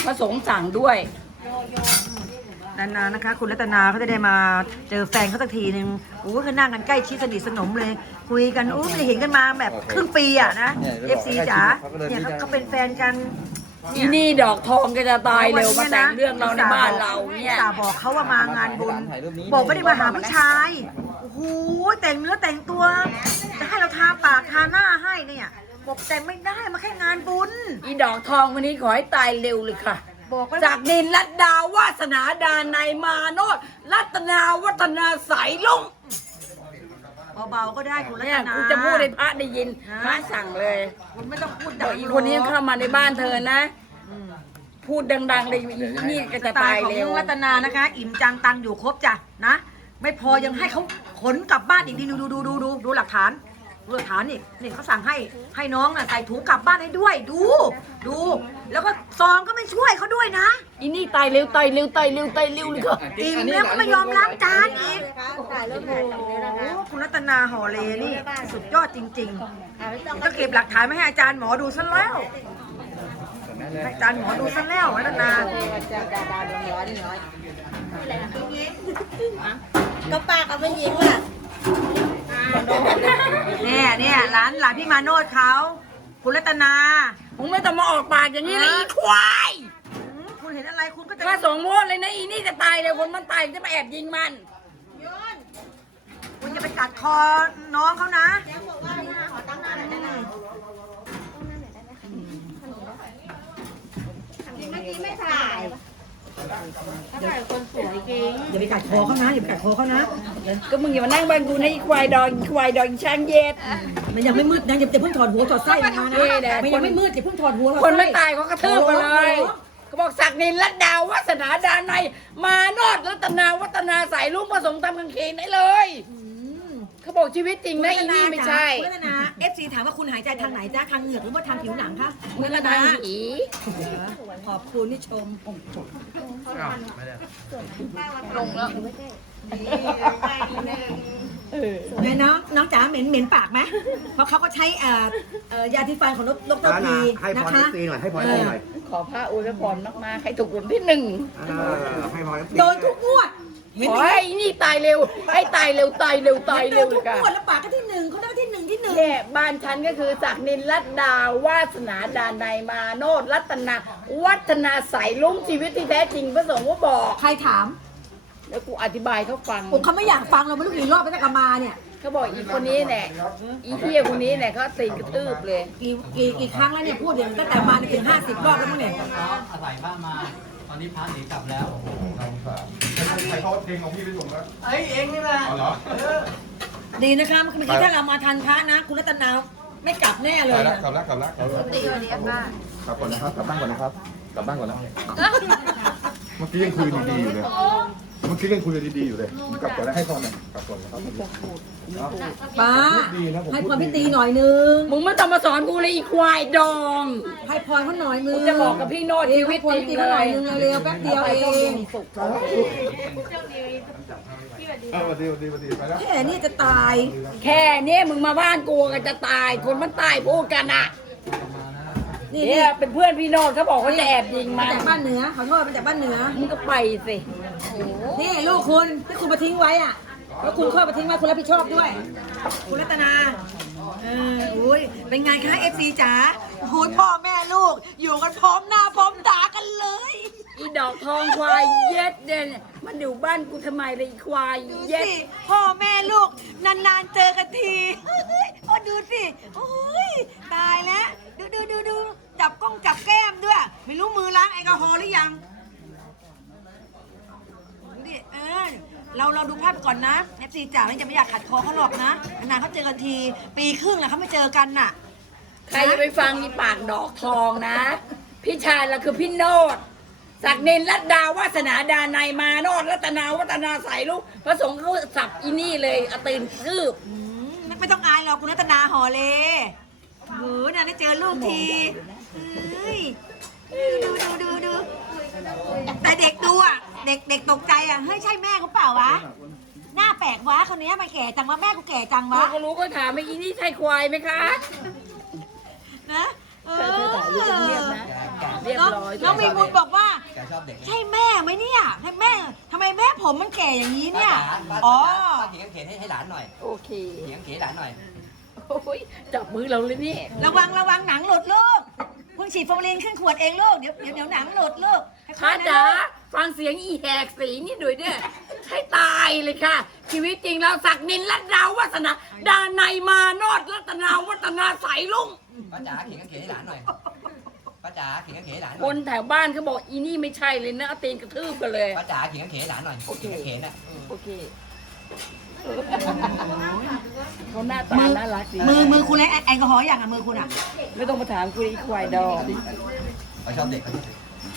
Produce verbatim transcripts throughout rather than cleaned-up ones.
พระสงฆ์สั่งด้วยนานๆนะคะคุณรัตนาเขาจะได้มาเจอแฟนเขาสักทีหนึ่งโอ้คือนั่งกันใกล้ชิดสนิทสนมเลย คุยกันโอ้ไม่ได้เห็นกันมาแบบครึ่งปีอะนะเอฟซีจ๋าเนี่ยเขาเป็นแฟนกันอีนี่ดอกทองก็จะตายเร็วมาแต่งเรื่องเราในบ้านเราเนี่ยจ่าบอกเขาว่ามางานบุญบอกไม่ได้มาหาผู้ชายโอ้โหแต่งเนื้อแต่งตัวจะให้เราทาปากทาหน้าให้เนี่ยบอกแต่งไม่ได้มาแค่งานบุญอีดอกทองคนนี้ขอให้ตายเร็วเลยค่ะจากนินรัตดาวาสนาดานายมาโนดรัตนาวัฒนาสายลุงเบาๆก็ได้คุณรัตนาคุณจะพูดให้พระได้ยินพระสั่งเลยคุณไม่ต้องพูดดังอีคนนี้เข้ามาในบ้านเธอนะพูดดังๆเลยนี่ก็จะตายเร็วรัตนานะคะอิ่มจังตังอยู่ครบจ้ะนะไม่พอยังให้เขาขนกลับบ้านอีกดีดูดูดูดูดูหลักฐานดูหลักฐานนี่นี่เขาสั่งให้ให้น้องน่ะใส่ถุงกลับบ้านให้ด้วยดูดูแล้วก็ซองก็ไม่ช่วยเขาด้วยนะอีนี่ตายเร็วตายเร็วตายเร็วตายเร็วเลยก็อิ่มแล้วก็ไม่ยอมล้างจานอีกโอ้โหคุณรัตนาห่อเลนี่สุดยอดจริงๆก็เก็บหลักฐานไม่ให้อาจารย์หมอดูซะแล้วอาจารย์หมอดูซะแล้วรัตนาก็ปากเอาไปยิงอ่ะเนี่ยเนี่ยหลานหลานพี่มาโนดเขาคุณรัตนามึงไม่ต้องมาออกปากอย่างนี้เลยอีควายคุณเห็นอะไรคุณก็จะมาสองโมดเลยนะอีนี่จะตายเลยคนมันตายจะมาแอบยิงมันคุณจะไปกัดคอน้องเขานะเมื่อกี้ไม่ถ่ายถ่ายคนสวยจริงอย่าไปกัดคอเขานะอย่าไปกัดคอเขานะก็มึงอย่ามานั่งบ้านกูนะอีควายดอยอีควายดอยช่างเย็ดมันยังไม่มืดนะอย่าเพิ่งถอดหัวถอดไส้มานะมันยังไม่มืดอย่าเพิ่งถอดหัวคนไม่ตายเขากระทืบมาเลยเขาบอกศักดินรัตดาวาสนาดานายมาโนดรัตนาวัฒนาสายลูกผสมตามกางเขนได้เลยเขาบอกชีวิตจริงนะอีนี่ไม่ใช่คุณรัตนาเอฟซีถามว่าคุณหายใจทางไหนจ้าทางเหงือกหรือว่าทางผิวหนังคะคุณรัตนาขอบคุณที่ชมลงแล้วเนี่ยน้องน้องจ๋าเหม็นเหม็นปากไหมเพราะเขาก็ใช้เอ่อเอ่อยาที่ฟันของนกตัวพีนะคะให้พรตีหน่อยให้พรตีหน่อยขอพระอวยพรมากๆให้ถูกรางวัลที่หนึ่งให้พรโดนทุกงวดขอให้นี่ตายเร็วให้ตายเร็วตายเร็วตายเร็วทุกงวดแล้วปากก็ที่หนึ่งเขาได้ที่หนึ่งที่หนึ่งเนี่ยบ้านฉันก็คือศักดินรัตดาวาสนาดานายมาโนดรัตนาวัฒนาสายลุ้งชีวิตที่แท้จริงพระสงฆ์ก็บอกใครถามแล้วกูอธิบายเขาฟังผมเขาไม่อยากฟังเราไม่รู้กี่รอบไปตั้งแต่มาเนี่ยเขาบอกอีคนนี้เนี่ยอีเที่ยคนนี้เนี่ยเขาตีกระทืบเลยกี่กี่กี่ครั้งแล้วเนี่ยพูดอย่างตั้งแต่มาถึงห้าสิบรอบแล้วมั้งเนี่ยอาศัยบ้านมาตอนนี้พระหนีกลับแล้วใครเขาเพลงของพี่ไปส่งแล้วเอ้ยเองนี่แหละเหรอดีนะคะเมื่อกี้ถ้าเรามาทันพระนะคุณรัตนาไม่กลับแน่เลยกลับแล้วกลับแล้วกลับแล้วตีวันนี้ป้ากลับก่อนนะครับกลับบ้านก่อนนะครับกลับบ้านก่อนแล้วเมื่อกี้ยังคุยดีๆอยู่เลยเมื่อกี้ยังคุยดีๆอยู่เลยกลับก่อนแล้วให้พรหน่อยกลับก่อนนะครับป้าให้พรพี่ตีหน่อยนึงมึงไม่ต้องมาสอนกูเลยอีควายดองให้พรเขาหน่อยนึงจะบอกกับพี่โนดชีวิตจริงเลยเร็วแป๊บเดียวเองแค่นี้จะตายแค่นี้มึงมาบ้านกูก็จะตายคนมันตายพูดกันอ่ะนี่เป็นเพื่อนพี่โนดเขาบอกเขาจะแอบยิงมาจากบ้านเหนือขอโทษมาจากบ้านเหนือมึงก็ไปสินี่ลูกคุณที่คุณมาทิ้งไว้อ่ะแล้วคุณเข้ามาทิ้งไว้คุณรับผิดชอบด้วยคุณรัตนาเอออุ้ยเป็นไงคะเอฟซีจ๋าโอ้ยพ่อแม่ลูกอยู่กันพร้อมหน้าพร้อมตากันเลยอีดอกทองควายเย็ดเด่นมันอยู่บ้านกูทำไมเลยอีควายเย็ดพ่อแม่ลูกนานๆเจอกันทีโอ้ดูสิโอ้ยตายแล้วดูดูดูดูจับกล้องจับแก้มด้วยไม่รู้มือล้างแอลกอฮอล์หรือยังนี่เออเราเราดูภาพก่อนนะเอฟซีจ๋าไม่จะไม่อยากขัดคอเขาหรอกนะนานเขาเจอกันทีปีครึ่งแล้วเขาไม่เจอกันน่ะใครจะไปฟังอีปากดอกทองนะพี่ชายเราคือพี่โนดศักดินรัตดาวาสนาดานายมาโนดรัตนาวัฒนาสายลูกพระสงฆ์เขาสับอีนี่เลยเอาตีนคืบไม่ต้องอายหรอกคุณรัตนาห่อเลโหน่าได้เจอลูกทีเฮ้ยดูดูดูดูแต่เด็กดูอ่ะเด็กเด็กตกใจอ่ะเฮ้ยใช่แม่เขาเปล่าวะหน้าแปลกวะคนนี้มาแก่จังวะแม่กูแก่จังวะก็รู้ก็ถามไอ้อีนี่ใช่ควายไหมคะนะเออเรียบร้อยน้องมีบุญบอกว่าชอบเด็กใช่แม่ไหมเนี่ยให้แม่ทำไมแม่ผมมันแก่อย่างนี้เนี่ยอ๋อป้าเขียนเขียนให้ให้หลานหน่อยโอเคเขียนเขียนให้หลานหน่อยโอ้ยจับมือเราเลยนี่ระวังระวังหนังหลุดลูกเพิ่งฉีดฟอร์มาลินขึ้นขวดเองลูกเดี๋ยวเดี๋ยวเดี๋ยวหนังหลุดลูกพระจ๋าฟังเสียงอีแหกสีนี่หน่อยเนี่ยให้ตายเลยค่ะ ชีวิตจริงเราศักดินลัดดาววัฒนาดานัยมาโนดรัตนาวัฒนาใสลุงป้าจ๋าเขียนเขียนให้หลานหน่อยป้าจ๋าเขียนเขียนให้หลานหคน่อยนแถวบ้านเขาบอกอีนี่ไม่ใช่เลยนะเอาตีนกระทืบกันเลยป้าจ๋าเขียนเขียนให้หลานหน่อยเขียนเขียนอ่ะโอเคเขาหน้าตาน่ารักดีมือมือคุณเล็กแอลกอฮอล์อย่างอ่ะมือคุณอ่ะไม่ต้องมาถามกูอีควายดอกเขาชอบเด็กเขาชอบเด็ก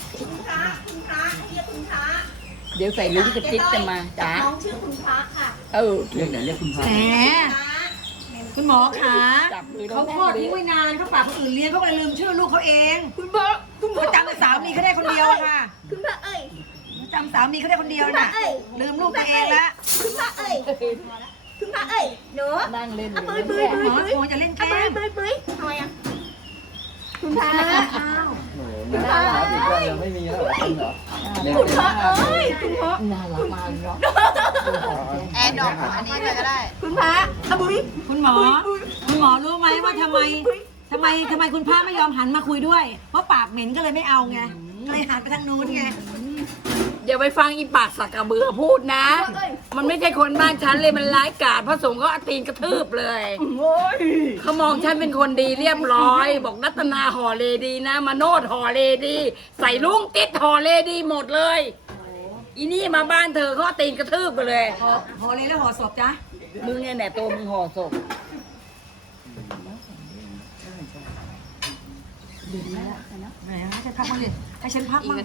เดี๋ยวใส่ลิ้นกระจิ๊บจะมาจ๋าน้องชื่อคุณพระค่ะเออเรียกไหนเรียกคุณพ่อแหมคุณหมอขาจับมือเขาคลอดทิ้งไว้นานเขาฝากคนอื่นเลี้ยงเขาก็เลยลืมชื่อลูกเขาเองคุณพ่อคุณพ่อเขาจำแต่สามีเขาได้คนเดียวอะค่ะคุณพระเอ้ยจำสามีเขาได้คนเดียวน่ะเอ้ยลืมลูกตัวเองละคุณพระเอ้ยคุณพระเอ้ยหนูนั่งเล่นออ่ะยู่เบยเบยหมอหมอจะเล่นอ่ะแก้เบยมเบยเบยทำไมอ่ะคุณพระอ้าวคุณพระเอ้ยไม่มีแล้วเหรอจริงเหรอคุณพระเอ้ยคุณพระน่ารักมากเนาะแอร์ดอกอันนี้ไปก็ได้ คุณพระอ่ะบุ้ยคุณหมอ คุณหมอรู้ไหมว่าทำไมทำไมทำไมคุณพ่อไม่ยอมหันมาคุยด้วย เพราะปากเหม็นก็เลยไม่เอาไงก็เลยหันไปทางนู้นไงอย่าไปฟังอีปากสักกระเบือพูดนะ มันไม่ใช่คนบ้านฉันเลยมันร้ายกาจพระสงฆ์ก็เอาตีนกระทืบเลยเขามองฉันเป็นคนดีเรียบร้อย บอกรัตนาห่อเลดีนะมาโนดห่อเลดี ใส่ลุงติดห่อเลดีหมดเลย อีนี่มาบ้านเธอเขาเอาตีนกระทืบกันเลยห่อห่อเลยแล้วห่อศพจ้ะมึงเนี่ยแหละตัวมึงห่อศพไหนให้ฉันพักมาเลยให้ฉันพักมา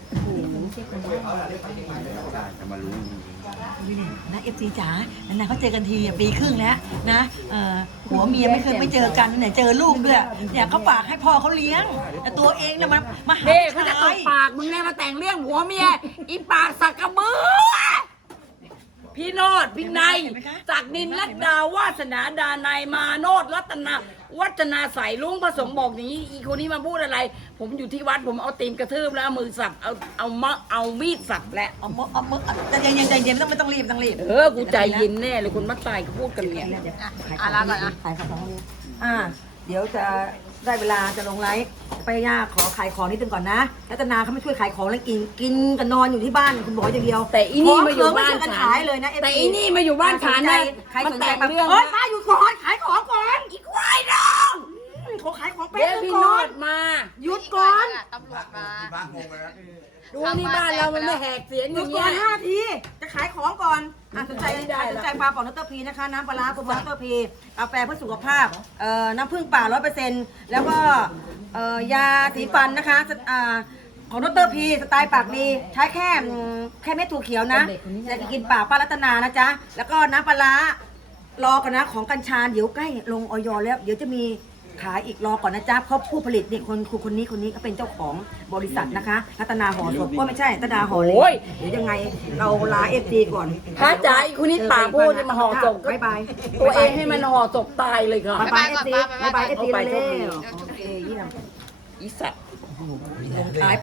จะมารู้ดูนี่นะเอฟซีจ๋านาเขาเจอกันทีอ่ะปีครึ่งแล้วนะเอ่อหัวเมียไม่เคยไม่เจอกันเนี่ยเจอลูกด้วยเนี่ยเขาฝากให้พ่อเขาเลี้ยง แต่ตัวเองเนี่ยมามาหาเด็กเขาจะตชาบยปากมึงเนี่ยมาแต่งเรื่องหัวเมียอีปากสักกระเบือพี่โนดพี่นายจากดินลัดดาววาสนาดานายมาโนดรัตนาวัฒนาใสลุงผสมบอกอย่างนี้อีคนนี้มาพูดอะไร ผมอยู่ที่วัดผมเอาตีนกระทืบแล้วเอามือสับเอาเอามะเอามีดสับแล้วเอามือเอามือใจเย็นใจเย็นไม่ต้องไม่ต้องรีบไม่ต้องรีบเออกูใจเย็นแน่เลยคนมัดตายเขาพูดกันเนี่ยอ่ะลาก่อนอ่ะขายของอ่าเดี๋ยวจะได้เวลาจะลงไลฟ์ไปย่าขอขายของนิดนึงก่อนนะรัตนาเขาไม่ช่วยขายของแล้วกินกินกันนอนอยู่ที่บ้านคุณบอกอย่างเดียวแต่อีนี่มาอยู่บ้านกันฉัขายเลยนะแต่อีนี่มาอยู่บ้านฉันนะใครมันสนใจแต่งแบบเรื่องเฮ้ยป้าอยู่ก่อนขายของก่อนอีควายดองขอขายของแป๊บเดี๋ยวนึงพี่ก่โนอนดมาหยุดก่อนตำรวจมาบ้านงงเลยนะดูนี่บ้านเรามันไม่แหกเสียงหอยุดย่างก่เงี้อย นห้าที จะขายของก่อนอ่ะสนใจไม่ได้หรอกสนใจปลาปองนัตเตอร์พีนะคะ น้ำปลาร้าปลาปองนัตเตอร์พีกาแฟเพื่อสุขภาพเอ่อน้ำผึ้งป่าร้อยเปอร์เซ็นต์แล้วก็เอ่อยาสีฟันนะคะสอ่าของนัตเตอร์พีสไตล์ปากดี ใช้แค่อืมแค่เม็ดถั่วเขียวนะอยากจะกินป่าป้ารัตนานะจ๊ะ แล้วก็น้ำปลาร้ารอก่อนนะของกัญชาเดี๋ยวใกล้ลงออยแล้ว เดี๋ยวจะมีขายอีกรอก่อนนะจ๊ะเพราะผู้ผลิตนี่คนคนคนนี้คนนี้ก็เป็นเจ้าของบริษัทนะคะรัตนาหอศพก็ไม่ใช่รัตนาหอเลโอ้ยยเดี๋ยวยังไงเราลาเอฟซีก่อนพระจ๋าอีคนนี้ป่าพูดจะมาห่อศพก็บายบายตัวเองให้มันห่อศพตายเลยค่ะบายบายเอฟซีบายบายเอฟซีบ๊ายบายเร็วโชคดีโอเคเยี่ยมอีสัตว์ขาย